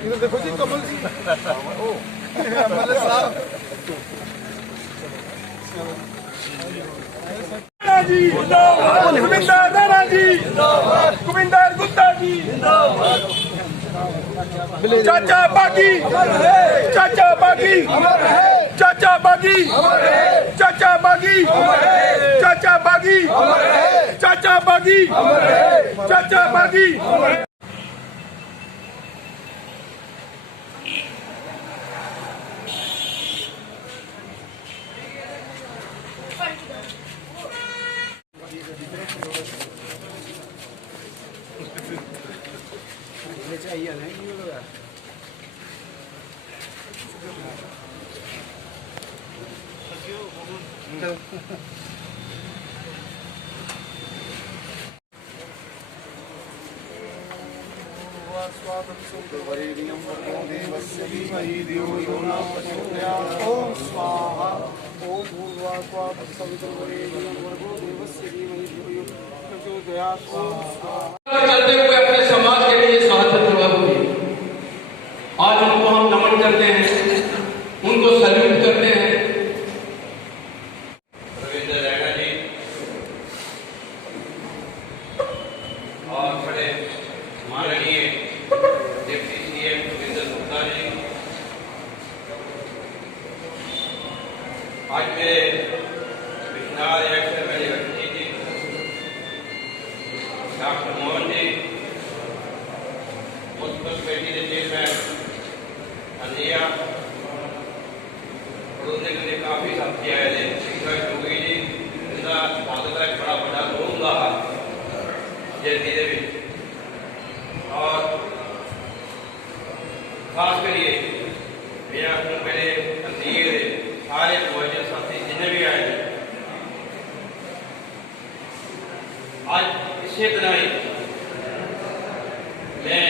इधर देखो जी कमल जी एमएलए साहब जी गोविंदर दादा जी गोविंदर गुप्ता जी चाचा बागी चाचा बागी चाचा बागी चाचा बागी चाचा बागी चाचा बागी चाचा बागी चाहिए नहीं ओम स्वाहा ओम भूर्भुवः स्वः सवितुर्वरेण्यं भर्गो देवस्य धीमहि धियो यो न प्रचोदयात् ओम स्वाहा। चलते हुए अपने समाज के लिए शहादत हुई। आज उनको हम नमन करते हैं, उनको सल्यूट करते हैं। रविंद्र रैना जी और बड़े माननीय डिप्टी सीएम रविंद्र गुप्ता जी, आज मेरे विश्वनाथ एक्शन में व्यक्ति जी, डॉक्टर मोहन जी, मुस्कुल कमेटी के चेयरमैन अंजिया, पढ़ने के लिए काफी साथी आए थे। शिक्षक योगी जी, इनका स्वागत है, बड़ा बड़ा दूंगा जयंती देवी और खास करिए मेरा मेरे अंजिए सारे मुआवजे साथी जिन्हें भी आए थे। आज इसी तरह ही मैं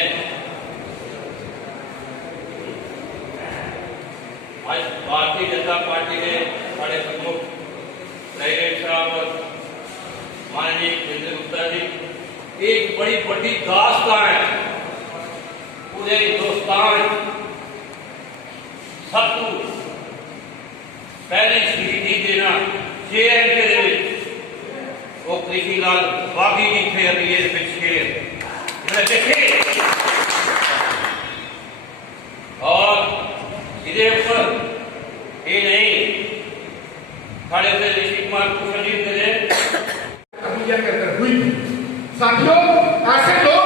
आज भारतीय जनता पार्टी ने बड़े प्रमुख रैलेट साहब और माननीय रविंद्र गुप्ता जी एक बड़ी बड़ी दास्तान है पूरे हिंदुस्तान सबको पहली शहीदी देना JNK के वो कृषि लाल बागी जी थे। अभी ये शेर देखे और इधे ऊपर ये नहीं खड़े थे ऋषि कुमार कुशल जी थे। अभिया कर हुई साथियों, ऐसे लोग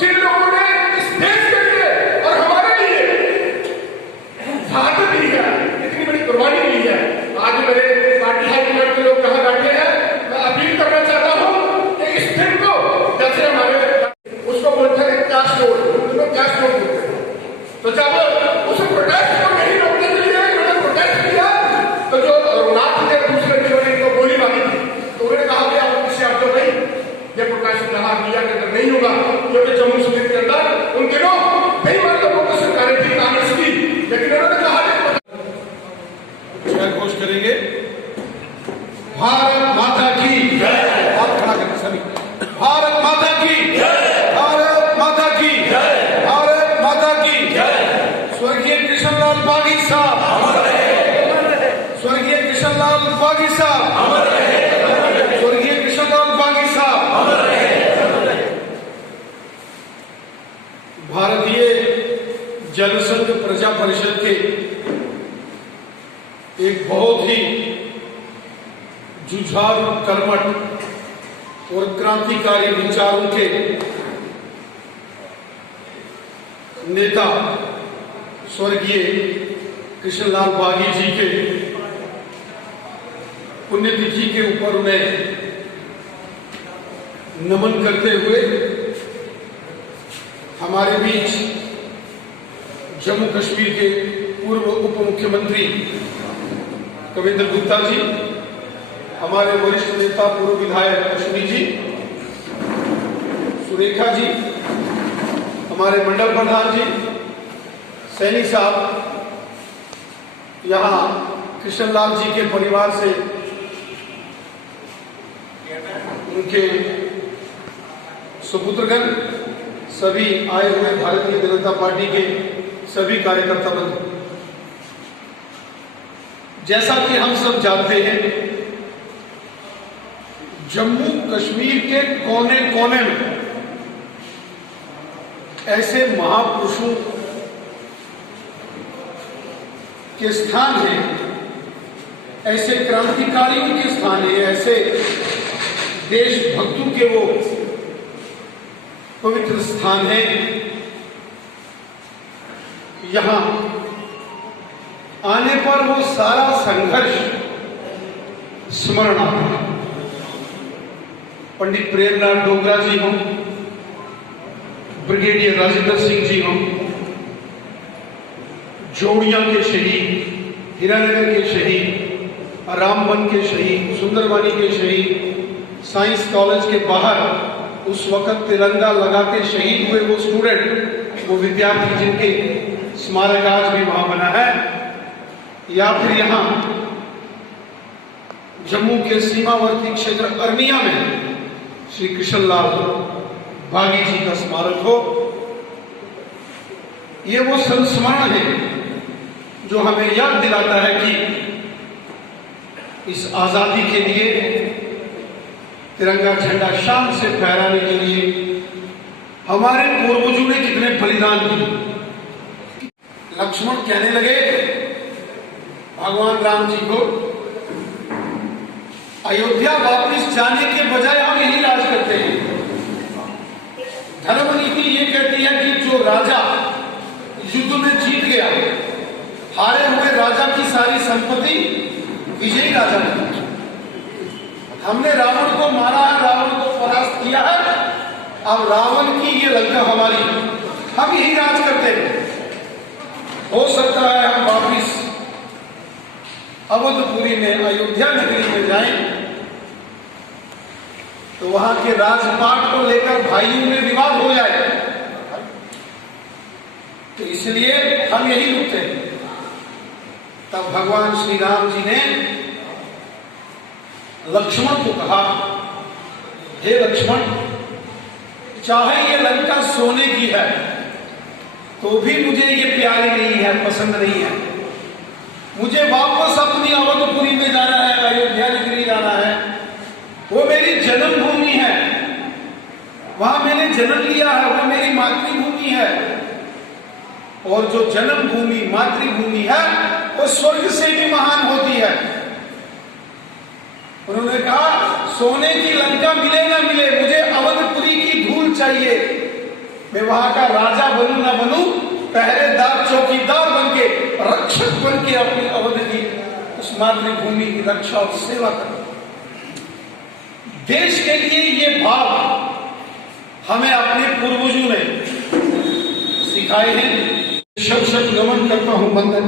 जिन लोगों ने इस देश के लिए और हमारे लिए शहादत दी है, इतनी बड़ी कुर्बानी दी है। आज मेरे पार्टी हाईकमांड के लोग कहाँ बैठे हैं, मैं अपील करना चाहता हूँ कि इस दिन को जैसे हमारे उसको बोलते हैं कैश नोट, उनको कैश नोट बोलते हैं। तो जब उस प्रोटेस्ट को नहीं रोकने के लिए उन्होंने प्रोटेस्ट किया तो जो रघुनाथ ने दूसरे जिन्होंने इनको गोली मारी थी तो उन्होंने कहा कि आप किसी आप जो भाई ये प्रोटेस्ट यहाँ इंडिया के अंदर नहीं होगा, क्योंकि जम्मू कश्मीर के अंदर उन दिनों कई बार लोगों को सरकारें थी कांग्रेस की, लेकिन उन्होंने कहा जय घोष करेंगे। भारत माता की जय। हाथ खड़ा करें सभी। भारत माता की जय। भारत माता की जय। भारत माता की जय। स्वर्गीय कृष्णलाल बागी साहब अमर रहे। स्वर्गीय कृष्णलाल बागी साहब अमर रहे। स्वर्गीय कृष्णलाल बागी साहब अमर रहे। भारतीय जनसंघ प्रजा परिषद के एक बहुत ही जुझारू, कर्मठ और क्रांतिकारी विचारों के नेता स्वर्गीय कृष्णलाल बागी जी के पुण्यतिथि के ऊपर उन्हें नमन करते हुए हमारे बीच जम्मू कश्मीर के पूर्व उप मुख्यमंत्री कविंद्र गुप्ता जी, हमारे वरिष्ठ नेता पूर्व विधायक अश्विनी जी, सुरेखा जी, हमारे मंडल प्रधान जी, सैनी साहब, यहाँ कृष्णलाल जी के परिवार से उनके सुपुत्रगण, सभी आए हुए भारतीय जनता पार्टी के सभी कार्यकर्ता बंधु, जैसा कि हम सब जानते हैं, जम्मू कश्मीर के कोने कोने में ऐसे महापुरुषों के स्थान हैं, ऐसे क्रांतिकारियों के स्थान हैं, ऐसे देशभक्तों के वो पवित्र स्थान है। यहां आने पर वो सारा संघर्ष स्मरण आता है। पंडित प्रेमनाथ डोगरा जी हों, ब्रिगेडियर राजेंद्र सिंह जी हों, जोड़िया के शहीद, हीरानगर के शहीद, रामबन के शहीद, सुंदरबानी के शहीद, साइंस कॉलेज के बाहर उस वक्त तिरंगा लगा के शहीद हुए वो स्टूडेंट, वो विद्यार्थी जिनके स्मारक आज भी वहां बना है, या फिर यहां जम्मू के सीमावर्ती क्षेत्र अरनिया में श्री कृष्णलाल बागी जी का स्मारक हो, ये वो संस्मरण है जो हमें याद दिलाता है कि इस आजादी के लिए, तिरंगा झंडा शान से फहराने के लिए हमारे पूर्वजों ने कितने बलिदान दिए। लक्ष्मण कहने लगे भगवान राम जी को, अयोध्या वापस जाने के बजाय हम यही राज करते हैं। धर्म नीति ये कहती है कि जो राजा युद्ध में जीत गया, हारे हुए राजा की सारी संपत्ति विजयी राजा ने, हमने रावण को मारा है, रावण को परास्त किया है, अब रावण की ये लंका हमारी, हम यही राज करते हैं। हो सकता है हम वापिस अवधपुरी में, अयोध्या नगरी में जाएं तो वहां के राजपाट को लेकर भाइयों में विवाद हो जाए, तो इसलिए हम यही रुकते हैं। तब भगवान श्री राम जी ने लक्ष्मण को कहा, हे लक्ष्मण, चाहे ये लंका सोने की है तो भी मुझे ये प्यारी नहीं है, पसंद नहीं है। मुझे वापस अपनी अवधपुरी में जाना है, अयोध्या नगरी जाना है। वो मेरी जन्मभूमि है, वहां मैंने जन्म लिया है, वो मेरी मातृभूमि है। और जो जन्मभूमि, मातृभूमि है, वो स्वर्ग से भी महान होती है। उन्होंने कहा, सोने की लंका मिले ना मिले, मुझे अवधपुरी की धूल चाहिए। मैं वहां का राजा बनूं ना बनूं, पहरेदार, चौकीदार बन के, रक्षक बन के अपनी अवध की उस मातृभूमि की रक्षा और सेवा करूं। देश के लिए ये भाव हमें अपने पूर्वजों ने सिखाए हैं। शत शत नमन करता हूं, वंदन।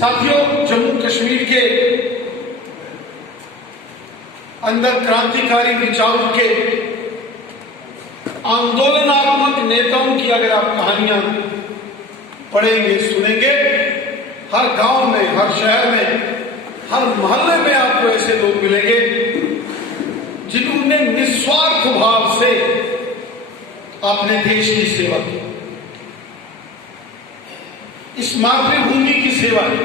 साथियों, जम्मू कश्मीर के अंदर क्रांतिकारी विचारों के आंदोलनात्मक नेताओं की अगर आप कहानियां पढ़ेंगे, सुनेंगे, हर गांव में, हर शहर में, हर मोहल्ले में आपको ऐसे लोग मिलेंगे जिन्होंने निस्वार्थ भाव से अपने देश की सेवा की, इस मातृभूमि की सेवा की,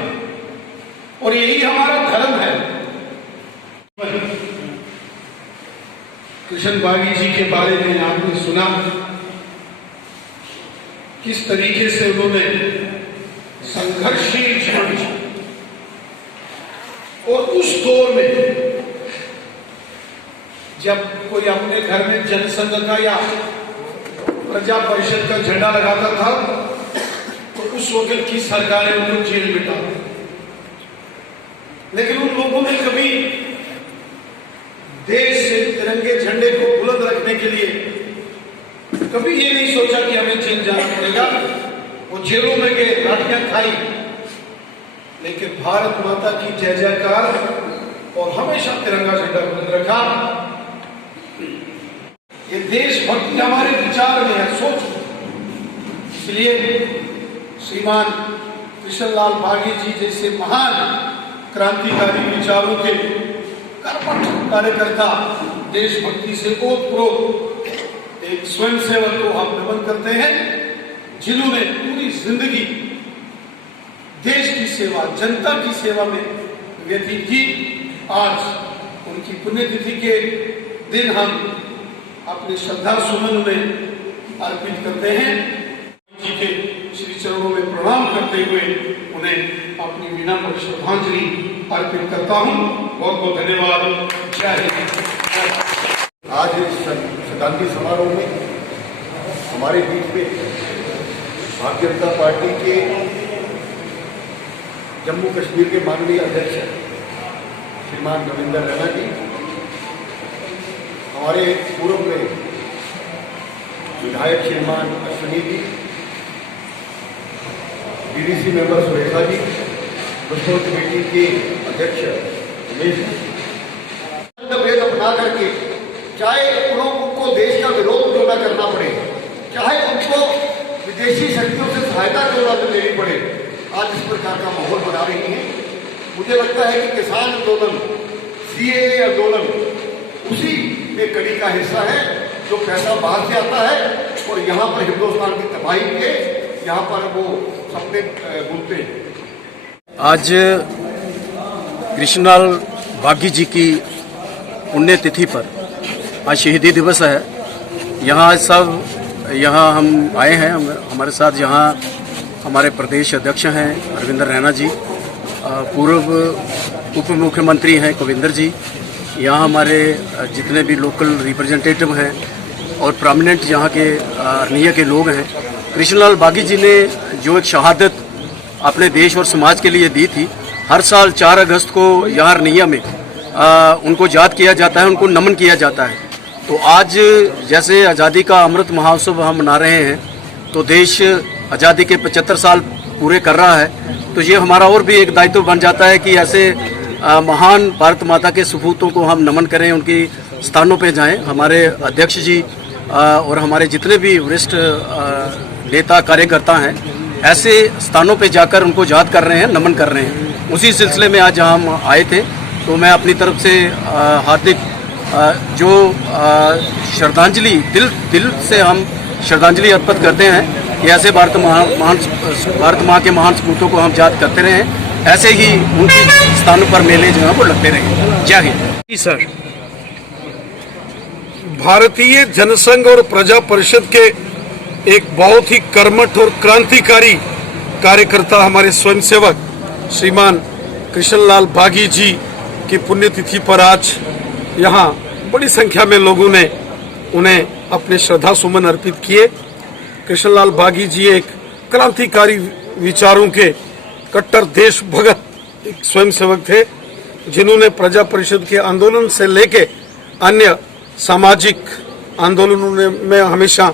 और यही हमारा धर्म है। कृष्ण बागी जी के बारे में आपने सुना किस तरीके से उन्होंने संघर्षशील जीवन जिया, और उस दौर में जब कोई अपने घर में जनसंघ का या प्रजा परिषद का झंडा लगाता था तो उस वक्त की सरकारें उनको जेल में डाल, लेकिन उन लोगों ने कभी देश से तिरंगे झंडे को बुलंद रखने के लिए कभी ये नहीं सोचा कि हमें जेल जाना पड़ेगा। वो जेलों में गए, लाठियां खाई, लेकिन भारत माता की जय जयकार और हमेशा तिरंगा झंडा बुलंद रखा। ये देशभक्ति हमारे विचार में है, सोच। इसलिए श्रीमान कृष्णलाल बागी जी जैसे महान क्रांतिकारी विचारों के कर्मठ कार्यकर्ता, देशभक्ति से ओतप्रोत एक स्वयंसेवक को हम नमन करते हैं, जिन्होंने पूरी जिंदगी देश की सेवा, जनता की सेवा में व्यतीत की। आज उनकी पुण्यतिथि के दिन हम अपने श्रद्धा सुमन में अर्पित करते हैं। जी के श्री चरणों में प्रणाम करते हुए उन्हें अपनी विनम्र श्रद्धांजलि अर्पित करता हूं। बहुत बहुत धन्यवाद। जय हिंद। आज इस श्रद्धांजलि समारोह में हमारे बीच में भारतीय जनता पार्टी के जम्मू कश्मीर के माननीय अध्यक्ष श्रीमान रविंदर रैना जी, हमारे पूर्व में विधायक श्रीमान अश्विनी जी, डीडीसी मेंबर सुरेखा जी, दुष्कर्म कमेटी के अध्यक्ष उमेश जी, भेद अपना करके चाहे उनको देश का विरोध क्यों न करना पड़े, चाहे उनको विदेशी शक्तियों से सहायता क्यों न लेनी पड़े, आज इस प्रकार का माहौल बना रही है। मुझे लगता है कि किसान आंदोलन, सीएए आंदोलन उसी में कड़ी का हिस्सा है, जो पैसा बाहर से आता है और यहाँ पर हिंदुस्तान की तबाही के यहाँ पर वो सपने बुनते हैं। आज कृष्णलाल बागी जी की पुण्यतिथि पर आज शहीदी दिवस है। यहाँ हम आए हैं, हमारे साथ यहाँ हमारे प्रदेश अध्यक्ष हैं रविंदर रैना जी, पूर्व उप मुख्यमंत्री हैं कविंदर जी, यहाँ हमारे जितने भी लोकल रिप्रेजेंटेटिव हैं और प्रोमिनेंट यहाँ के अरनिया के लोग हैं। कृष्णलाल बागी जी ने जो एक शहादत अपने देश और समाज के लिए दी थी, हर साल 4 अगस्त को यहाँ अरनिया में उनको याद किया जाता है, उनको नमन किया जाता है। तो आज जैसे आज़ादी का अमृत महोत्सव हम मना रहे हैं, तो देश आज़ादी के 75 साल पूरे कर रहा है, तो ये हमारा और भी एक दायित्व बन जाता है कि ऐसे महान भारत माता के सपूतों को हम नमन करें, उनकी स्थानों पे जाएं। हमारे अध्यक्ष जी और हमारे जितने भी वरिष्ठ नेता कार्यकर्ता हैं, ऐसे स्थानों पे जाकर उनको याद कर रहे हैं, नमन कर रहे हैं। उसी सिलसिले में आज हम आए थे, तो मैं अपनी तरफ से हार्दिक जो श्रद्धांजलि दिल से हम श्रद्धांजलि अर्पित करते हैं कि ऐसे भारत माँ के महान सपूतों को हम याद करते रहें, ऐसे ही उनकी स्थानों पर मेले जो हैं वो लगते रहें। जय हिंद। सर, भारतीय जनसंघ और प्रजा परिषद के एक बहुत ही कर्मठ और क्रांतिकारी कार्यकर्ता, हमारे स्वयंसेवक श्रीमान कृष्णलाल बागी जी की पुण्यतिथि पर आज यहाँ बड़ी संख्या में लोगों ने उन्हें अपने श्रद्धा सुमन अर्पित किए। कृष्णलाल बागी जी एक क्रांतिकारी विचारों के कट्टर देशभगत एक स्वयंसेवक थे, जिन्होंने प्रजा परिषद के आंदोलन से लेके अन्य सामाजिक आंदोलनों में हमेशा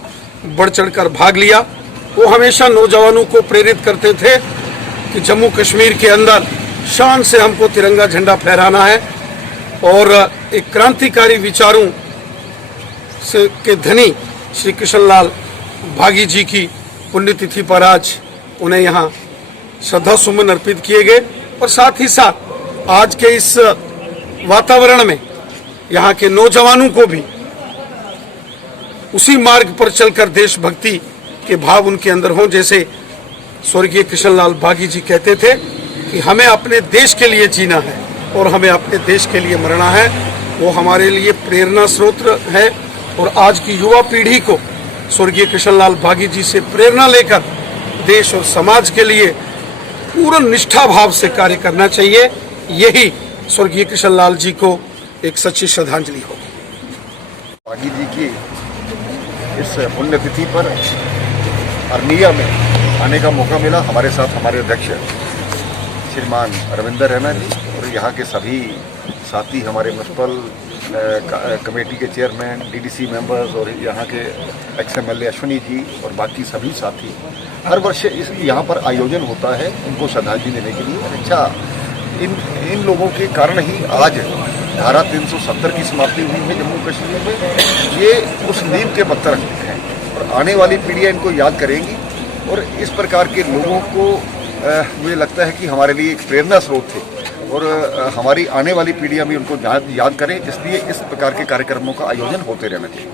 बढ़ चढ़कर भाग लिया। वो हमेशा नौजवानों को प्रेरित करते थे कि जम्मू कश्मीर के अंदर शान से हमको तिरंगा झंडा फहराना है, और एक क्रांतिकारी विचारों से के धनी श्री कृष्णलाल बागी जी की पुण्यतिथि पर आज उन्हें यहाँ श्रद्धा सुमन अर्पित किए गए। और साथ ही साथ आज के इस वातावरण में यहाँ के नौजवानों को भी उसी मार्ग पर चलकर देशभक्ति के भाव उनके अंदर हों, जैसे स्वर्गीय कृष्णलाल बागी जी कहते थे कि हमें अपने देश के लिए जीना है और हमें अपने देश के लिए मरना है। वो हमारे लिए प्रेरणा स्रोत है, और आज की युवा पीढ़ी को स्वर्गीय कृष्णलाल बागी जी से प्रेरणा लेकर देश और समाज के लिए पूर्ण निष्ठा भाव से कार्य करना चाहिए। यही स्वर्गीय कृष्णलाल जी को एक सच्ची श्रद्धांजलि होगी। बागी जी की इस पुण्यतिथि पर अरनिया में आने का मौका मिला। हमारे साथ हमारे अध्यक्ष श्रीमान रविंदर रैना जी और यहाँ के सभी साथी, हमारे म्युनिसिपल कमेटी के चेयरमैन, डीडीसी मेंबर्स और यहाँ के एक्स-एमएलए अश्विनी जी और बाकी सभी साथी हर वर्ष यहाँ पर आयोजन होता है उनको श्रद्धांजलि देने के लिए। अच्छा, इन लोगों के कारण ही आज धारा 370 की समाप्ति हुई है जम्मू कश्मीर में। ये उस नींव के पत्थर हैं और आने वाली पीढ़ियाँ इनको याद करेंगी और इस प्रकार के लोगों को मुझे लगता है कि हमारे लिए एक प्रेरणा स्रोत थे और हमारी आने वाली पीढ़ियां भी उनको याद करें, इसलिए इस प्रकार के कार्यक्रमों का आयोजन होते रहना चाहिए।